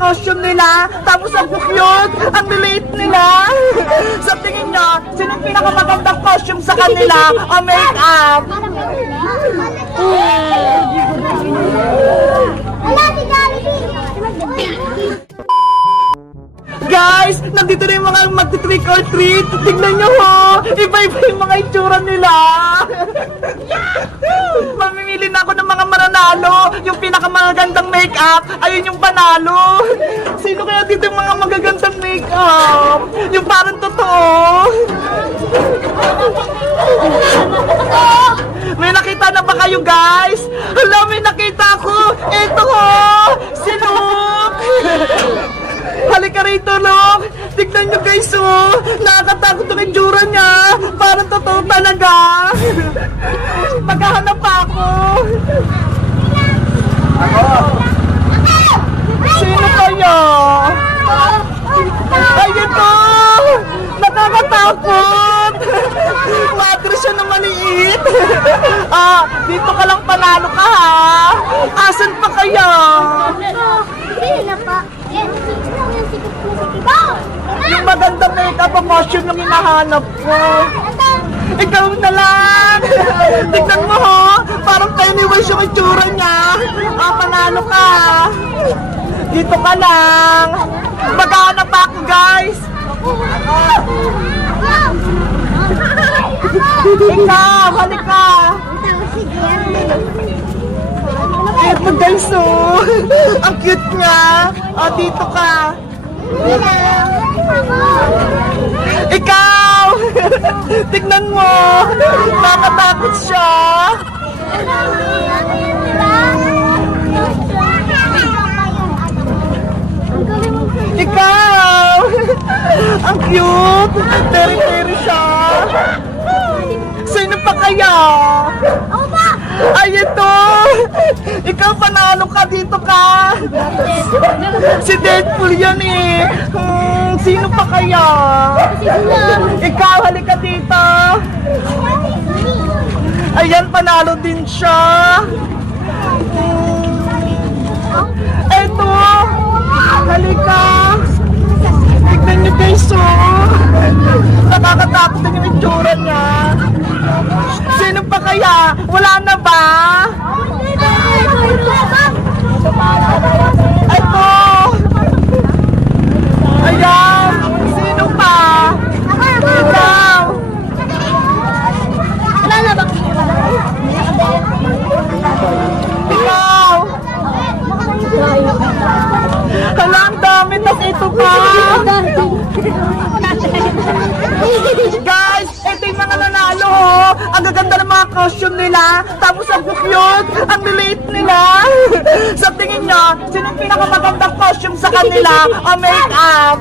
costume nila. Tapos ang cute, ang late nila. Sa tingin nyo, sino yung pinakamagandang costume sa kanila? O make-up? Guys, nandito na yung mga magti-trick or treat. Tignan nyo ho, iba-iba yung mga itsura nila. Mamimili na ako ng mga mananalo. Yung pinakamagandang make-up, ayun yung panalo. Sino kaya dito yung mga magagandang make-up? Yung parang totoo. May nakita na ba kayo, guys? Hala, may nakita ko. Ito ho, si Luke. Halika rito, Luke. Tignan nyo, guys, oh. Nakakatakot ang itsura niya. Parang totoo talaga. Maghahanap pa ako. Sino kayo? Ay, ito. Nakakatakot. Madre siya na maliit. Dito ka lang panalo ka, ha? Asan pa kaya? Yung maganda make-up ang costume yung hinahanap ko. Ikaw na lang. Tignan mo, ho. Parang Pennywise yung itsura niya. Panalo ka. Dito ka lang. Maghahanap pa ako, guys. Ikaw, halika. Ito, guys, oh. Ang cute niya. Dito ka. Ikaw! Tignan mo! Nakatakot siya! Ikaw! Ang cute! Teri-teri siya! Sino pa kaya? Ay, ito! Ikaw, panalo ka, dito ka! Si Deadpool yan eh! Sino pa kaya? Ikaw, halika dito! Ayan, panalo din siya! Eto! Halika! Tignan niyo, guys, oh! Nakakatakot din yung itsura niya! Sino pa kaya? Wala na ba? Ito! Ayan! Sino pa? Ikaw! Wala na ba? Ikaw! Hala, ang dami! Tas ito pa! Guys, ito yung mga nanalo, ho. Ang gaganda ng mga costume nila. Tapos ang cute, ang late nila. Sa tingin nyo, sino yung pinakamagandang costume sa kanila? O make-up?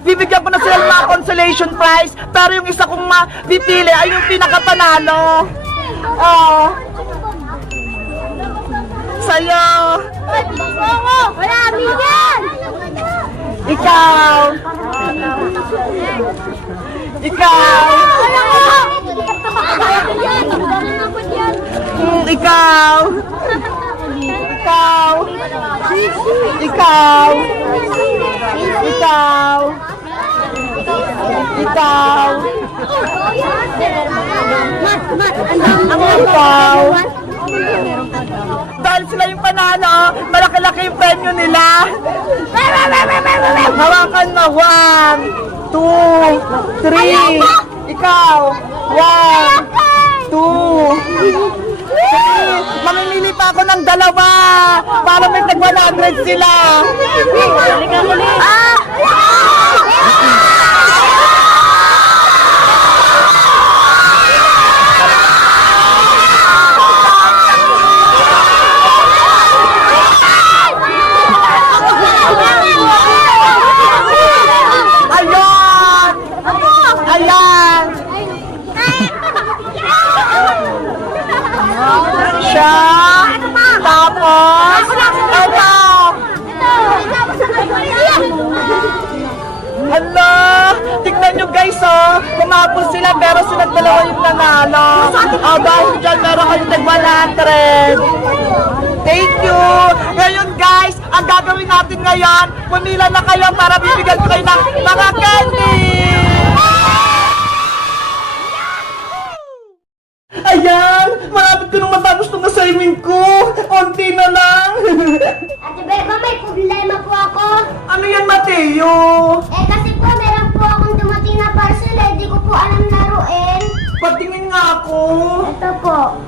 Bibigyan ko na sila ng mga consolation prize. Pero yung isa kong mapipili ay yung pinakapanalo. Sa'yo. Wala, bigyan! Ikaw. Ikaw. Ikaw. Ikaw. Ikaw. Ikaw. Ikaw. Ang ikaw. Dahil sila yung panalo, malaki-laki yung premyo nila. Hawakan mo. 1, 2, 3. Ikaw. 1, 2, 3. Mamimili pa ako ng dalawa para may tag 100 sila. Siya. Tapos, ito. dalawa yung nanalo. Dahil dyan meron kayong tag 100. Thank you! Ngayon guys, ang gagawin natin ngayon, pumila na kayo para bibigyan ko kayo ng mga candy! Ayan! Malapit ko nang matapos itong assignment ko! Unti na lang! Ate Beba, may problema po ako. Ano yan, Mateo? Kasi po, meron po akong dumating na parcel. Di ko po alam laruin. Patingin nga ako. Ito po.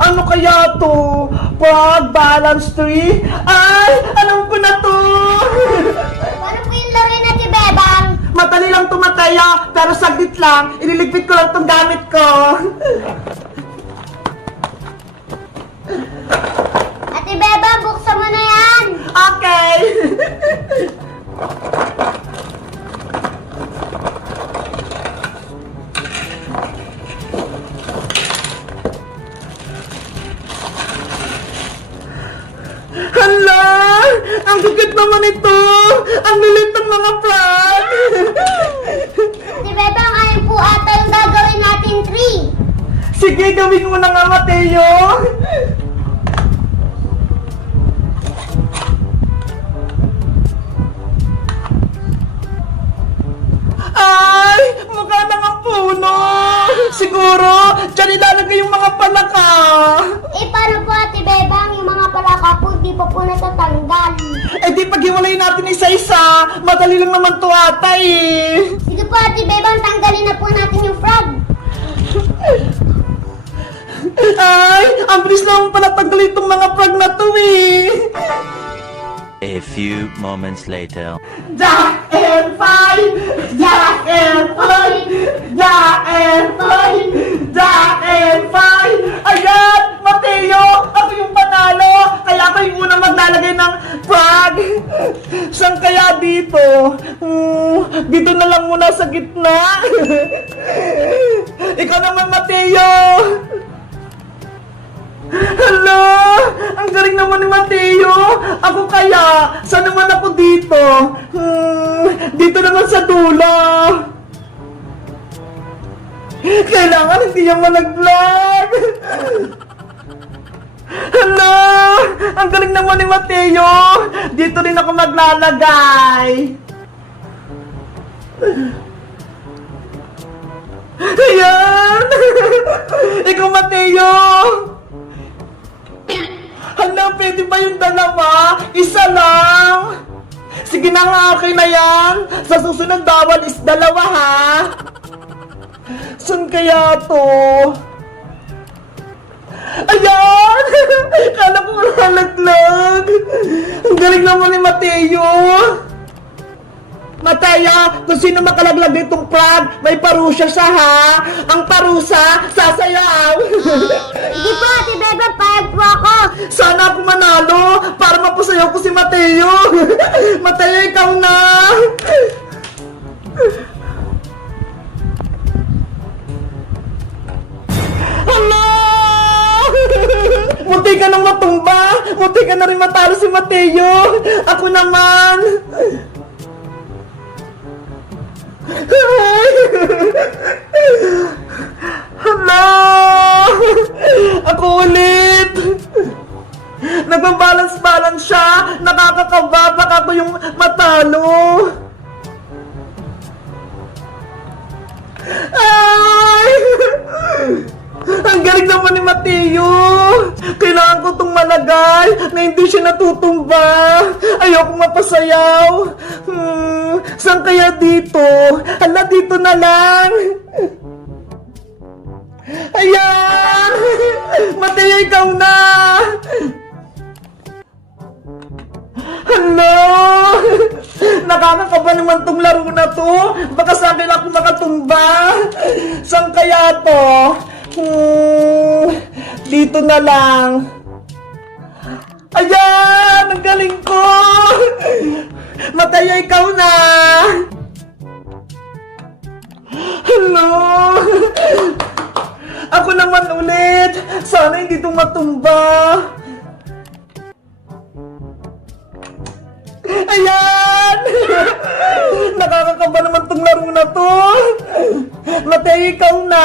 Ano kaya to? Pag balance tree? Ay! Alam ko na to! Ano po yung laruin, Ate Bebang? Madali lang to, Mateo, pero saglit lang. Ililigpit ko lang tong gamit ko. Ate Beba, buksan mo na yan. Okay! Hala! Ang gagit naman ito! Ang lilit ng mga plant! Ate Bebang, ayun po ata yung gagawin natin 3. Sige, gawin mo na nga, Mateo! Ay! Mukha na nga puno! Siguro, dyan ilalagay yung mga palaka! Paano po, Ate Bebang, yung mga palaka po, di pa po natatanggal. Di paghiwalay natin isa-isa, madali lang naman to ata eh! Sige po, Ate Bebang, tanggalin na po natin yung frog. Ay! Ang bilis naman pala tanggalin itong mga frog na to eh! A few moments later. Jack and Fine! Jack and Fine! Jack and Fine! Jack and Fine! Ayan! Mateo! Ako yung panalo! Kaya ako yung unang maglalagay ng frog! Saan kaya dito? Dito na lang muna sa gitna! Ikaw naman, Mateo! Hala! Ang galing naman ni Mateo! Ako kaya? Saan naman ako dito? Dito naman sa dulo! Kailangan hindi niya malaglag! Hala! Ang galing naman ni Mateo! Dito rin ako maglalagay! Ayan! Ikaw, Mateo! Hala, pwede ba yung dalawa? Isa lang! Sige na nga, okay na yan! Sa susunod bawal is dalawa, ha? Saan kaya to? Ayan! Kala ko nalaglag! Ang galing naman ni Mateo! Mateo, kung sino makalaglag nitong frog, may parusa siya, ha? Ang parusa, sasayaw! Sige po, Ate Beba, payag po ako. Sana ako manalo para mapasayaw ko si Mateo. Mateo, ikaw na. Hala! Munti ka nang matumba. Munti ka na rin matalo si Mateo. Ako naman. Hala! Ako ulit! Nagbabalance-balance siya! Nakakakaba! Baka ako yung matalo! Ay! Ang galing naman ni Mateo! Kailangan ko itong malagay na hindi siya natutumba! Ayoko mapasayaw! Saan kaya dito? Hala, dito na lang! Ayan! Mateo, ikaw na! Hello! Nakakakaba naman tong laro na to! Baka sa akin ako makatumba! Saan kaya to? Dito na lang! Ayan! Ang galing ko! Mateo, ikaw na! Hello! Ako naman ulit! Sana hindi ito matumba! Ayan! Nakakakaba naman tong laro na to! Mateo, ikaw na.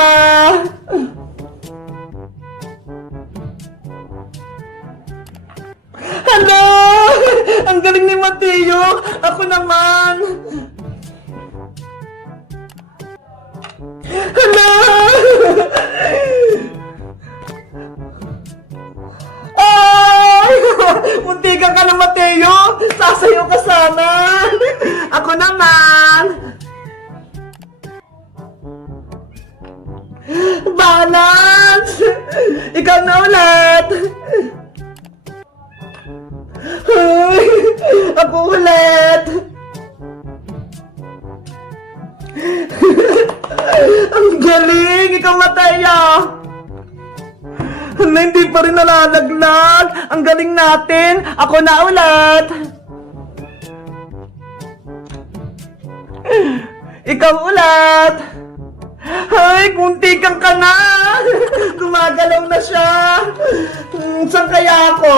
Hala! Ang galing ni Mateo! Ako naman! Hala! Ay! Muntikan ka na, Mateo! Sasayaw ka sana! Ako naman! Balance! Ikaw na ulit! Ay, ako ulit! Ang galing! Ikaw, Mateo! Hala, hindi pa rin nalalaglag! Ang galing natin! Ako na ulit! Ikaw ulit! Ay, muntikan ka na! Gumagalaw na siya! Saan kaya ako?